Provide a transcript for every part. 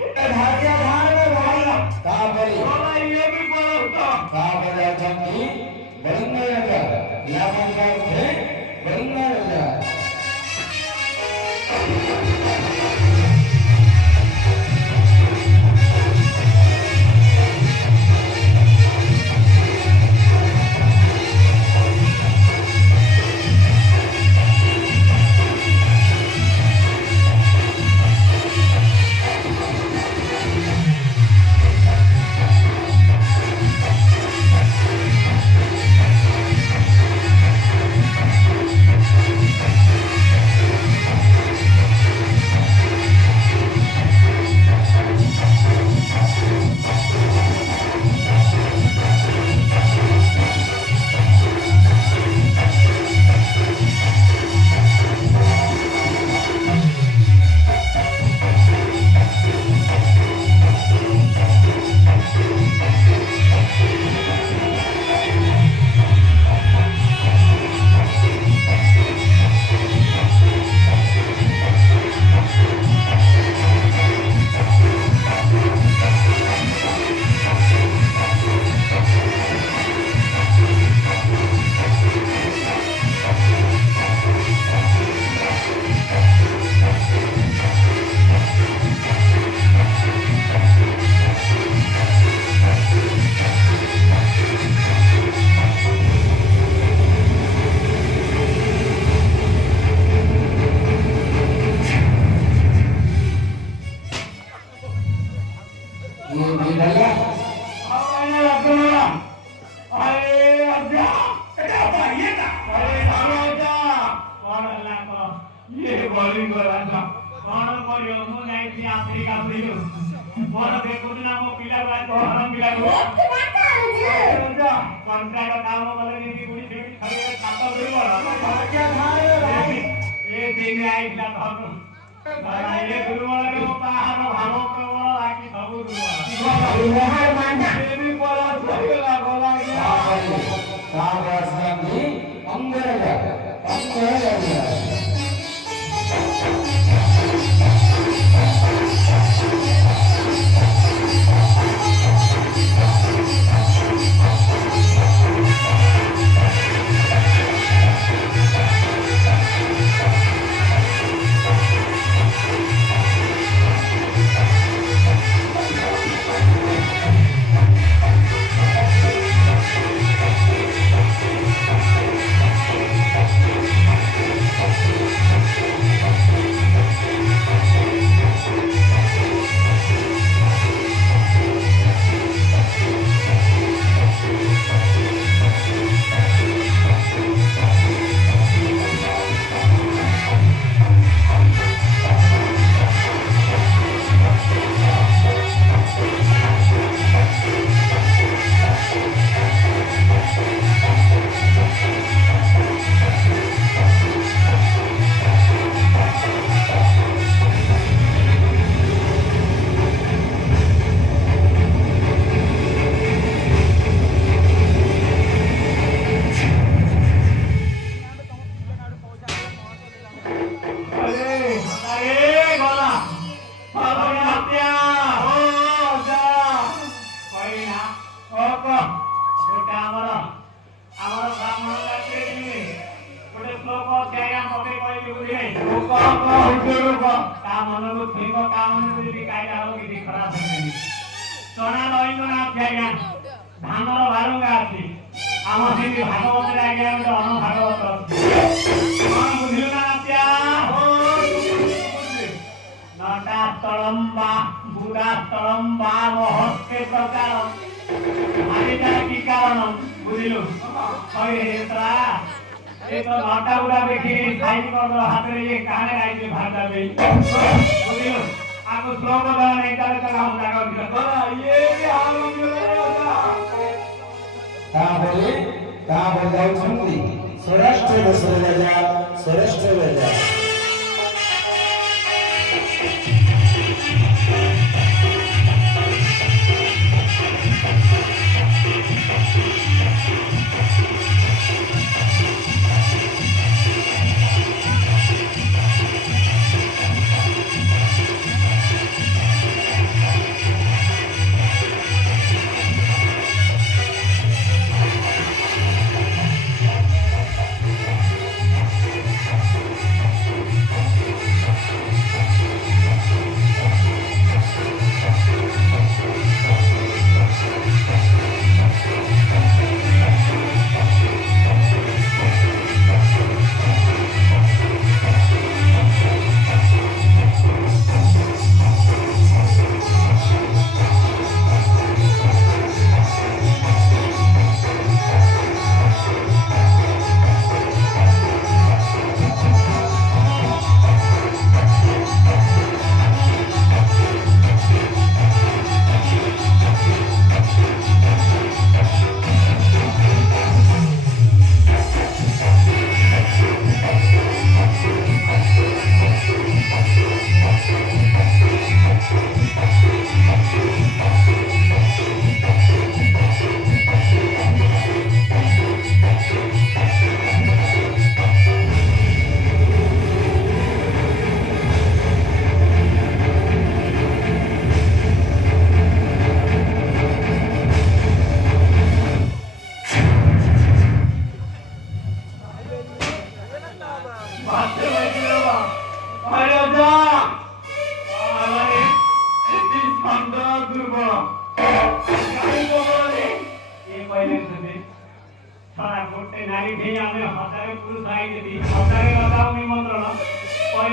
भाग्य धार में भाई तापरी बोला ये भी बोलो तो तापरी अचंदी बंगा लगा लाभ का थे बंगा लगा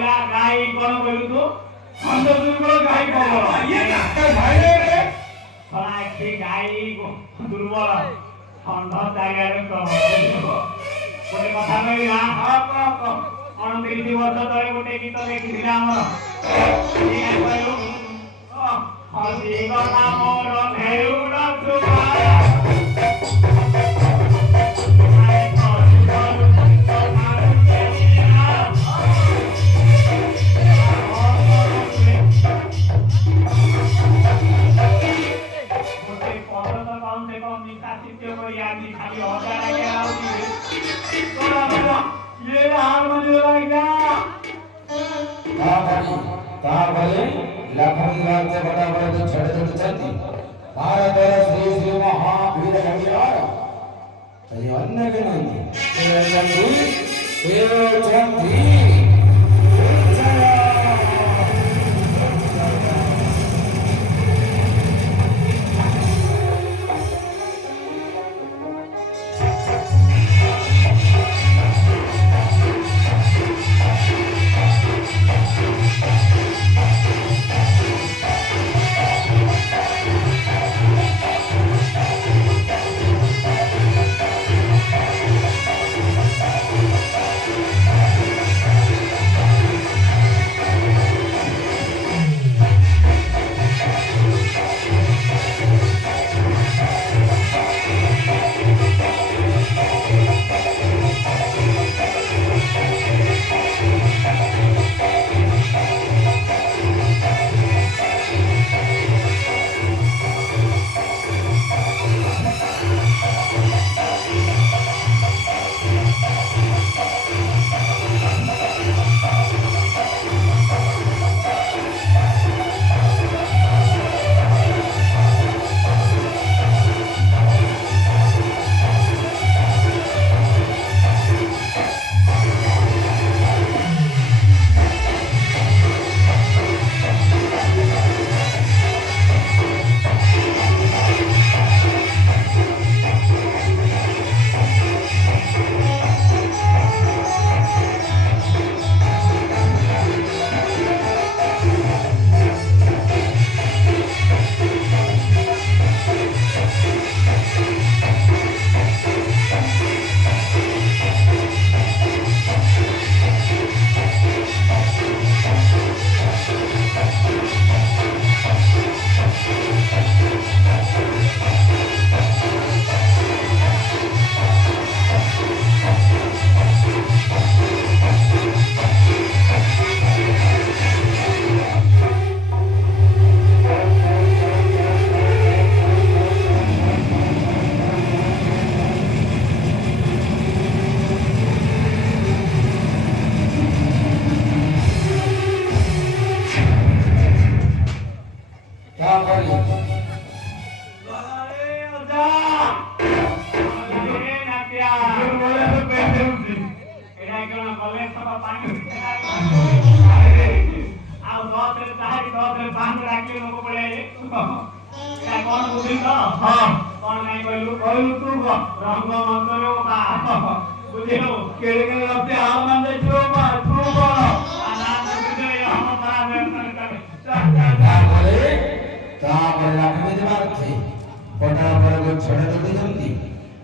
କହିଲା ଗାଈ କଣ କହିଲୁ ତୁ ଖଣ୍ଡ ଦୁର୍ବଳ ଗାଈ କବଳ ଇଏ ନାକ ଭାଇରେ ରେ ଶଳା ଏଠି ଗାଈ ଦୁର୍ବଳ ଷଣ୍ଢ ଚାରିଆଡେ ପ୍ରବଳ ଗୋଟେ କଥା କହିବି ନା 29 ବର୍ଷ ତଳେ ଗୋଟେ ଗୀତ ଲେଖିଥିଲା ଆମର କହିଲୁ ହଜିଗଲା ମୋର ନେଉଳ ଛୁଆ ତାପରେ ଲକ୍ଷ୍ମୀନାଥ ସେ ବଡ଼ ବଡ଼ ଛଡ଼ ଛଡ଼ୁଛନ୍ତି ଭାରତର ଶ୍ରୀ ଶ୍ରୀ ମହାବୀର ମହିଳାର ଆଜି ଅନ୍ୟ କେ ନାହିଁ ସେ ହେଉଛନ୍ତି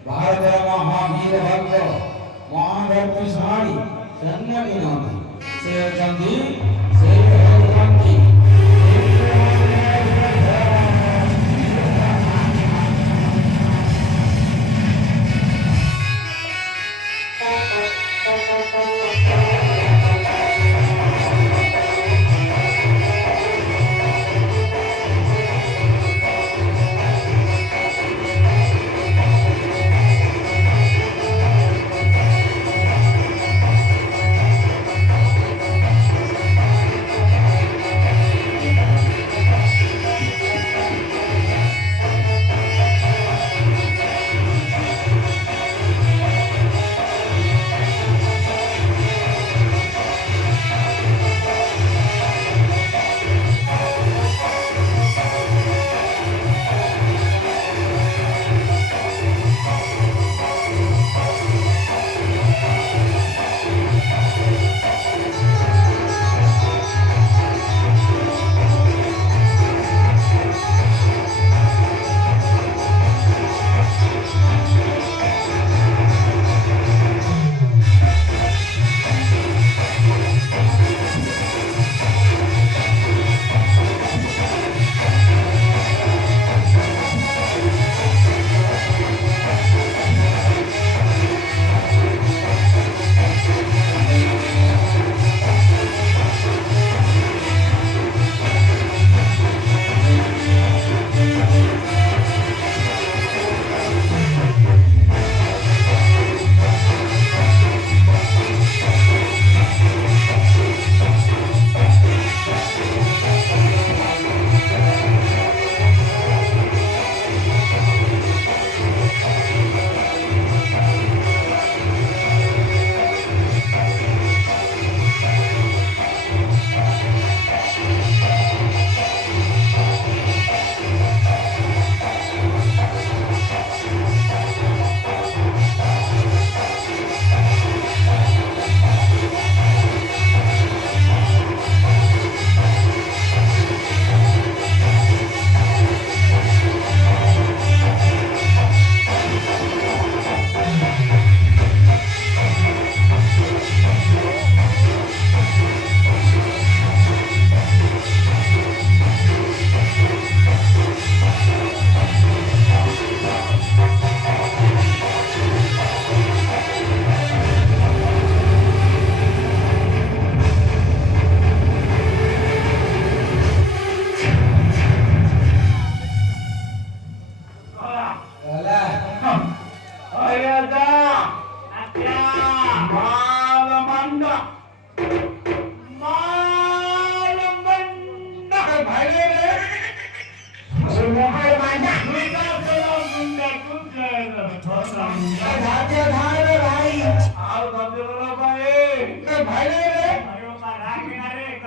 भारत महावीर भक्त महागर्भिणी सैन्य से चंदी से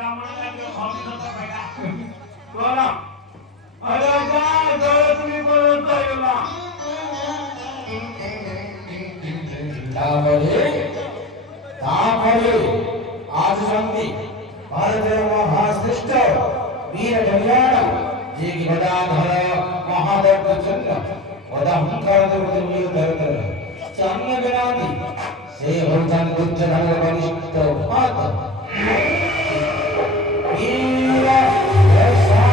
ब्राह्मणाला किंवा भविष्याचा फायदा बोला अरे जा जरा तुम्ही बोलत गेला तापरे आज संधि भारतीय महाश्रेष्ठ वीर कल्याण जे की गदाधर महादेव चंद्र वदा हंकार देवते वीर धरतर चान्य गणानी से होतान तुच्छ धन वरिष्ठ पात वीर यशा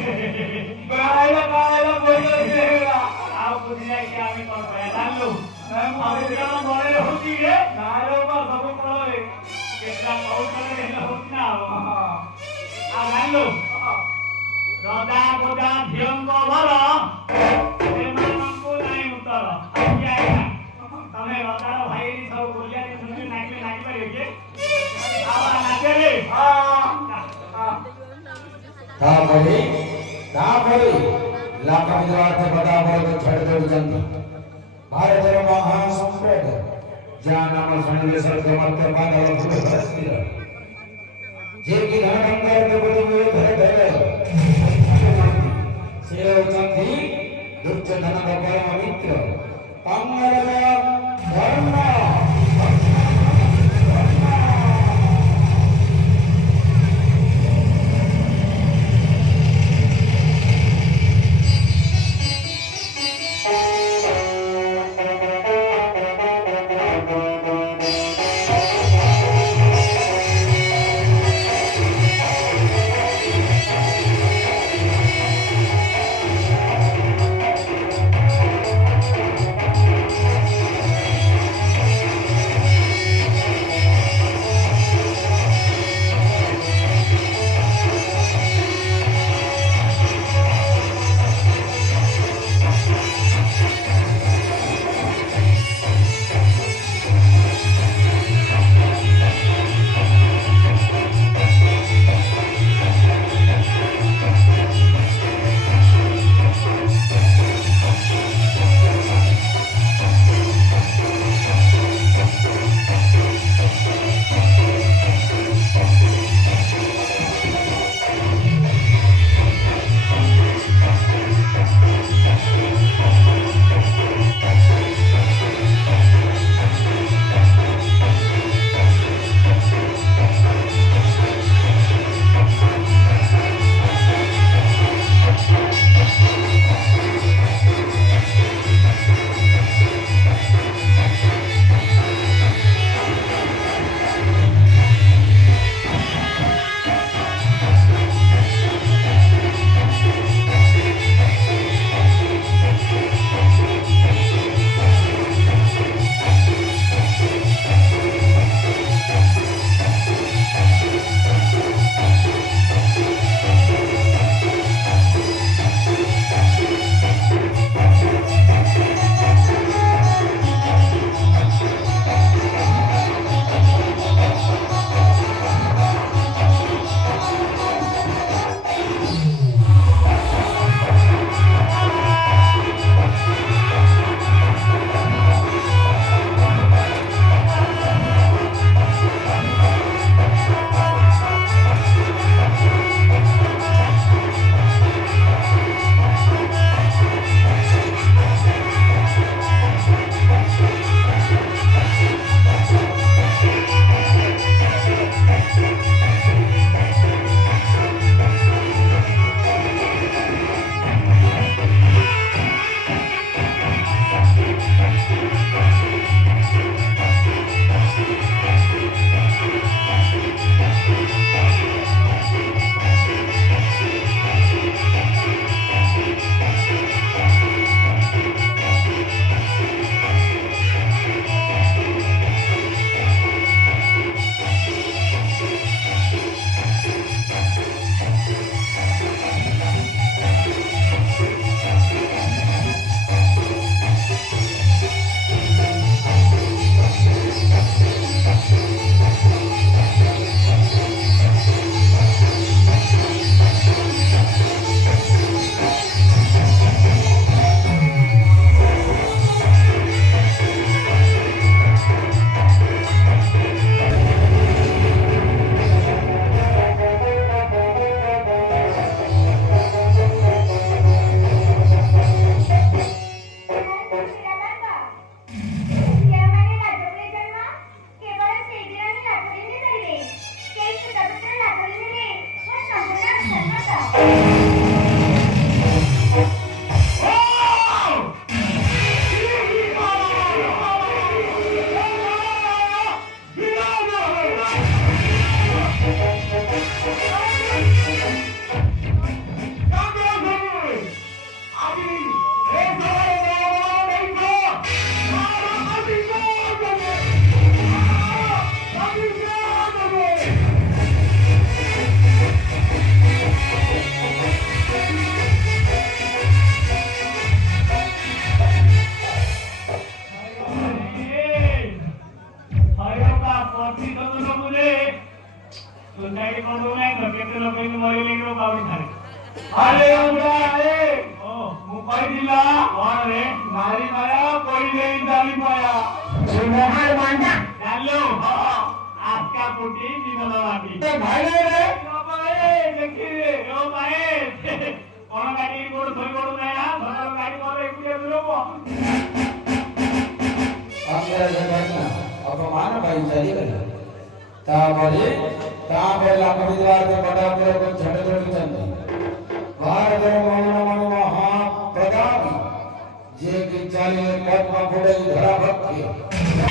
बायला बायला बोलतो गेला आव बुझिया की आम्ही कोण पहचान लो आम्ही तिला बोलायला होती रे नारो बा सब पळोय केतला पाऊस करे हे होत ना आ जाणलो दादा गोदा धियंग भर ସେମାନଙ୍କୁ ନାହିଁ ଉତ୍ତର ଆଜ୍ଞା ଆଜ୍ଞା ତମେ ରଦାର ଭାଇ ସବୁ ବୁଲିଆ ଶୁଣି ନାଚିଲେ ନାଚିପାରିବେ କି ଆଉ ନାଚରେ ତାପରେ ଲାଖ ବିଦ୍ରୋହ ଗଦାବଳକୁ ଛାଡ଼ି ଦେଉଛନ୍ତି। ଭାରତର ମହାସମ୍ରାଟ ଯାହା ନାମ ଶୁଣିଲେ ସ୍ୱର୍ଗ ମଧ୍ୟ ପାଗଳ ସ୍ଥିର, ଯିଏକି ଧନଙ୍କର ଦେବତା ବିରୋଧରେ ସେ ହେଉଛନ୍ତି ଦୁର୍ଯ୍ୟୋଧନର ପରମ ମିତ୍ର କର୍ଣ୍ଣର ଧର୍ମ। କଥାରେ ଆରେ ବୁଢା ଆରେ ଓ ମୁଁ କହିଥିଲା କଣ ରେ ନାରୀ ମାୟା କହିଲେ ଜାଲି ମାୟା ଜାଣିଲୁ ଆସ୍କା ପୁଟି ଜୀବନ ମାଟି ଭାଇ ରେ ବାବା ଏ ଦେଖିରେ ଓ ଭାଇ କଣ ଗାଡି କୋଉଠି ଧରି ପଡୁ ନାହିଁ ନା ଧର ଗାଡି କଲେ ଏକୁଟିଆ ଦୂରବ अपमान भाई चालीगला तापर लाख विद्वार के बड़ा पुर को झट झट चंदी भारत मौन मणि महा प्रतापी जे की चाली पद्म फुले धरा भक्ति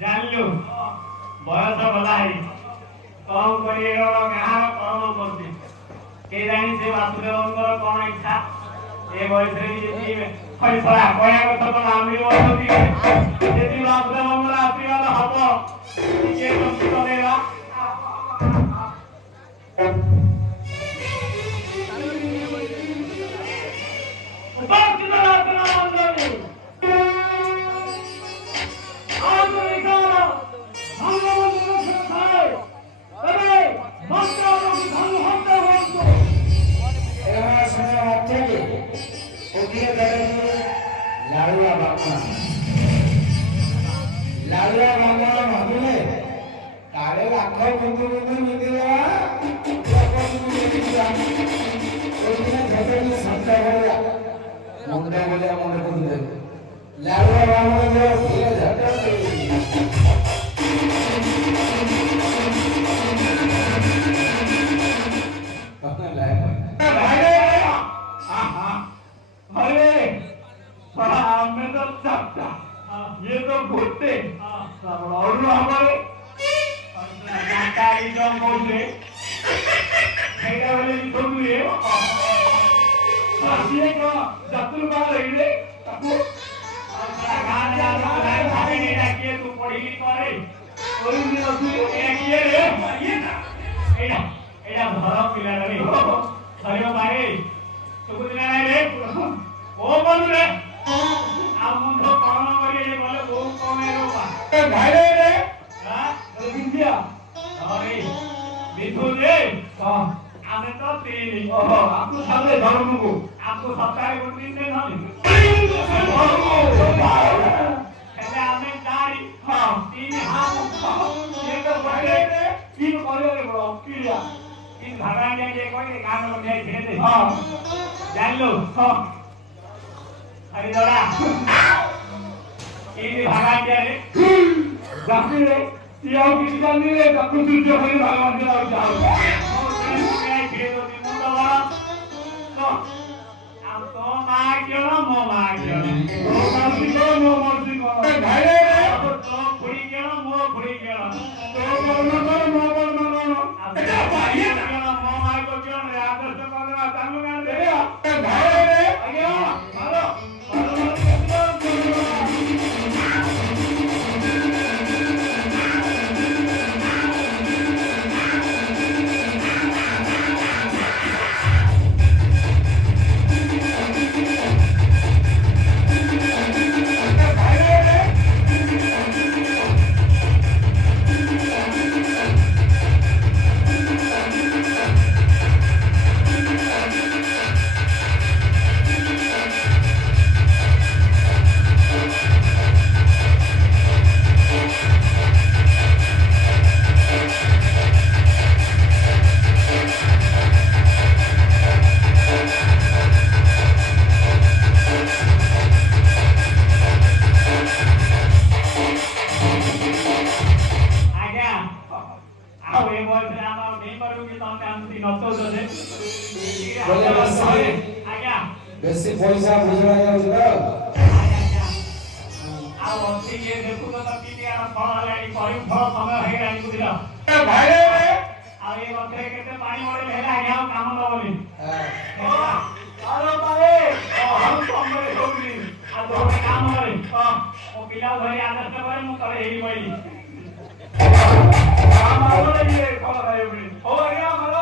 ଜାଣିଲୁ ବୟସ ଗଲାଇ କଣ କରି ଗାଁର କଣ କରୁଛି କେ ଜାଣି ସେ ବାସୁଦେବଙ୍କର କଣ ଇଚ୍ଛା ଏ ବୟସରେ ବି ଯେତିକି କହିବା କଥା ତ ଆମେ ଯେତିକି ବାସୁଦେବଙ୍କର ଆଶୀର୍ବାଦ ହବ ଟିକେ ବଞ୍ଚି କରେଇବା लालुआ बाबा भाविले काले लाख बिंदु बिंदु मिदिला मुंडे बोले मुंडे चपटा ये तो भूते हाँ। सब और हमारे जानकारी जो बोले ସେଇଟା ବୋଲେ ବିଧୁ ଏ ये का जतुल बार रही रे ताको ଗାଁ ଗାଁ ଭାବେ ଏଇଟା କିଏ ତୁ ପଢିଲି କରେ कोई नहीं असली ଏଇଟା କିଏ ରେ ଏଇଟା ଏଇଟା ଧର ପିଲାଟା ରେ ଧରିବ ଭାଇ ତୁ ଦିନ ନାଇଁ ରେ ଓ ବନ୍ଧୁ ରେ ଆଉ ମୁଁ ତ କଣ କରି ଏ ଗଲେ ବହୁ କମ ଏ ରୋବା भाई रे ହାଁ बिंदिया ଧରି ବିଧୁ ରେ हां ଆମେ ତ ତିନି ओहो आपको साले धर्म को ଆମକୁ ସପ୍ତାହରେ ଗୋଟେ ଦିନ ନହେଲେ ହେଲେ ଆମେ ଚାରି हां ତିନି ହାତ ये तो भाई रे तीन करे रे बड़ा किया ତିନି ଭାଗାଣ୍ଡିଆ ଯେ କହିଲେ ଗାଁ ଲୋକ ଯାଇ ଛେଦେ हां ଜାଣିଲୁ हां ହରିଦଡ଼ା ତିନି ଭାଗାଣ୍ଡିଆରେ जाके रे ये आओ किसी का नहीं रे ताको सूर्य भाई भगवान के आओ जाओ ମୋ ମା କିରଣ ओ मर्जी को नो मर्जी को भाई रे ତୋ ଖୁଡି କିରଣ ମୋ ଖୁଡି କିରଣ तो करना कर नो करना ଆଉ ଭାଇ କିରଣ ମୋ ମା କ କିରଣ ରେ ଆଦର୍ଶ କରିବା ଚାଲୁ ଗାଁ ରେ भाई रे ଆଜ୍ଞା ମାର ଆଜ୍ଞା ଆଉ ଏ ବୟସରେ ଆମ ନେଇପାରୁ କି ତମେ ଆମକୁ ନଚଉଛ ବୋଲେ ବସି। ଆଜ୍ଞା ବେଶୀ ପଇସା ବୁଝଣା ଯାଉଛି ତ ଆଉ ଅଛି କିଏ ଦେଖୁଛ ତ ପିଟିଆର ଫଳ ହେଲାଣି କରି ଫଳ ସମୟ ହେଇଗଲାଣି ବୁଝିଲ भाई रे ଆଉ ଏ ଗଛରେ କେତେ ପାଣି ମଡେଇଲେ ହେଲା ଆଜ୍ଞା ଆଉ କାମ ଦବନି अरे भाई ଆଉ ସମୟ ହଉନି ଆଉ ତୁ ଗୋଟେ କାମ କରେ ମୋ ପିଲାକୁ ଧରି ଆଦର୍ଶ କରେ ମୁଁ ତଳେ ହେଇକି ବଇଲି काम आलो ये कौन है ये ହଉ ଆଜ୍ଞା ମାର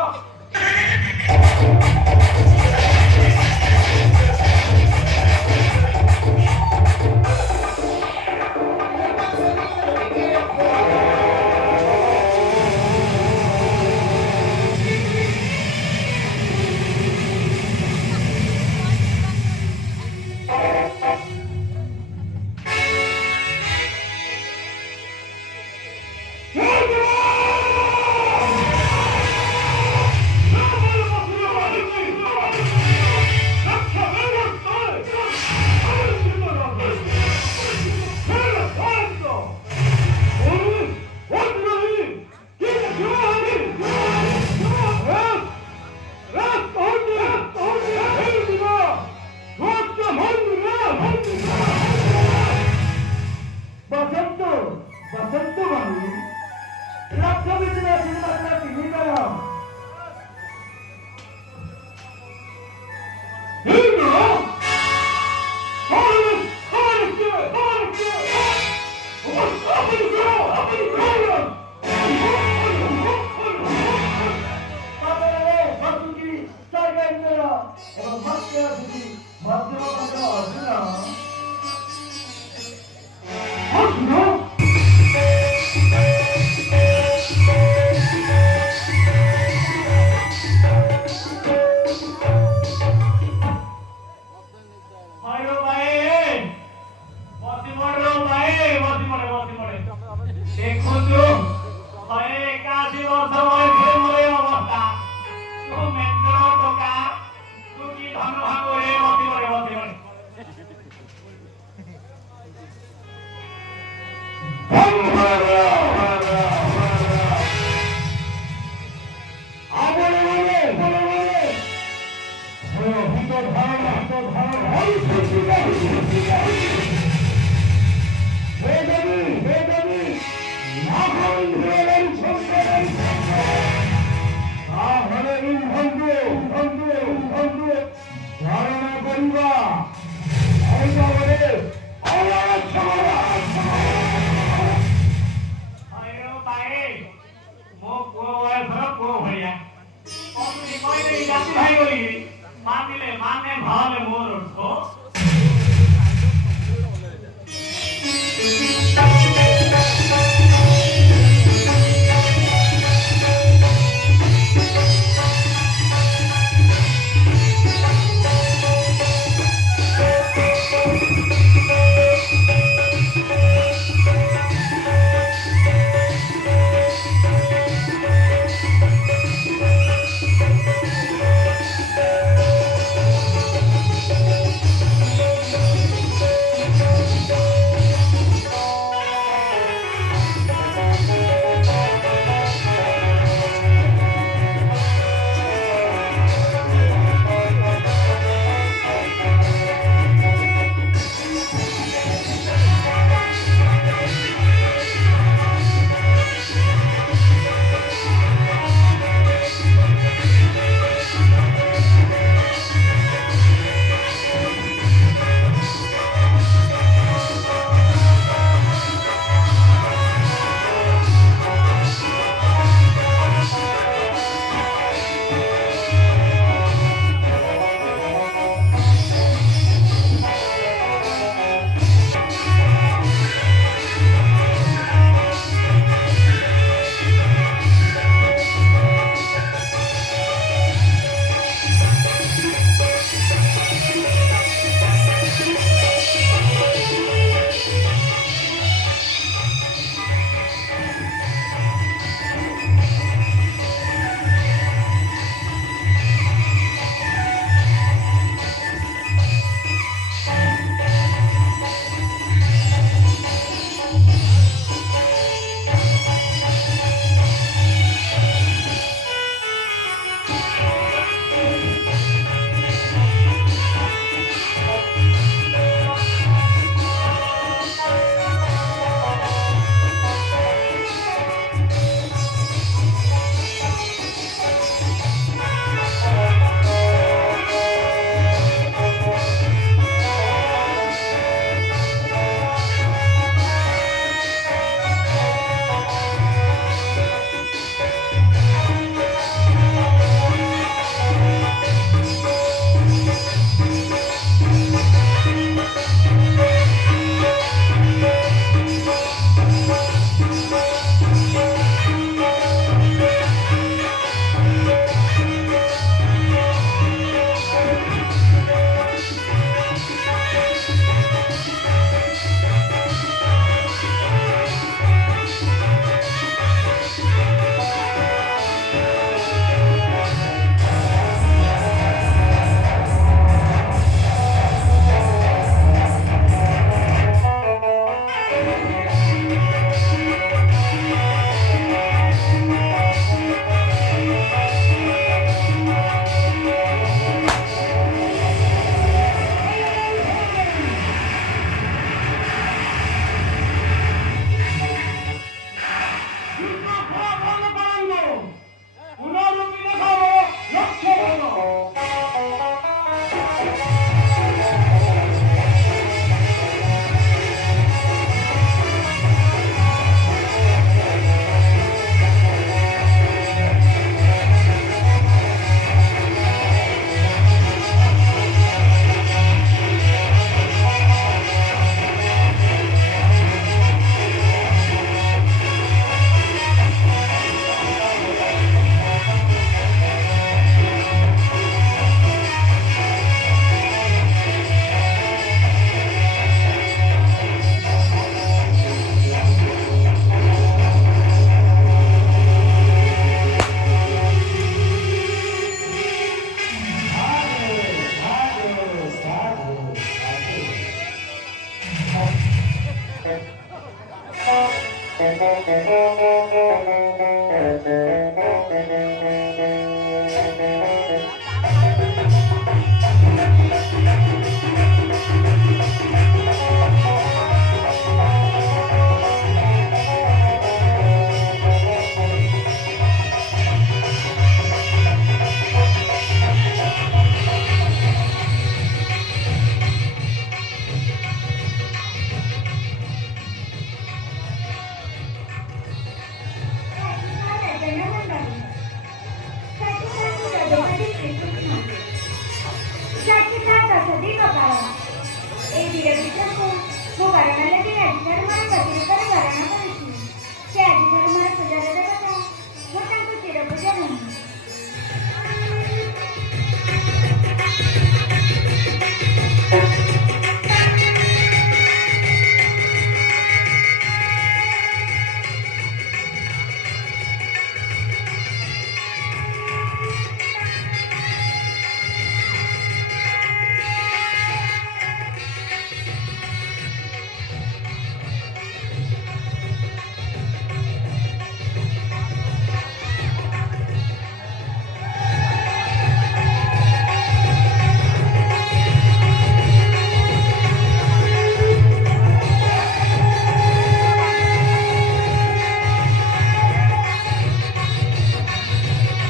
Bukan,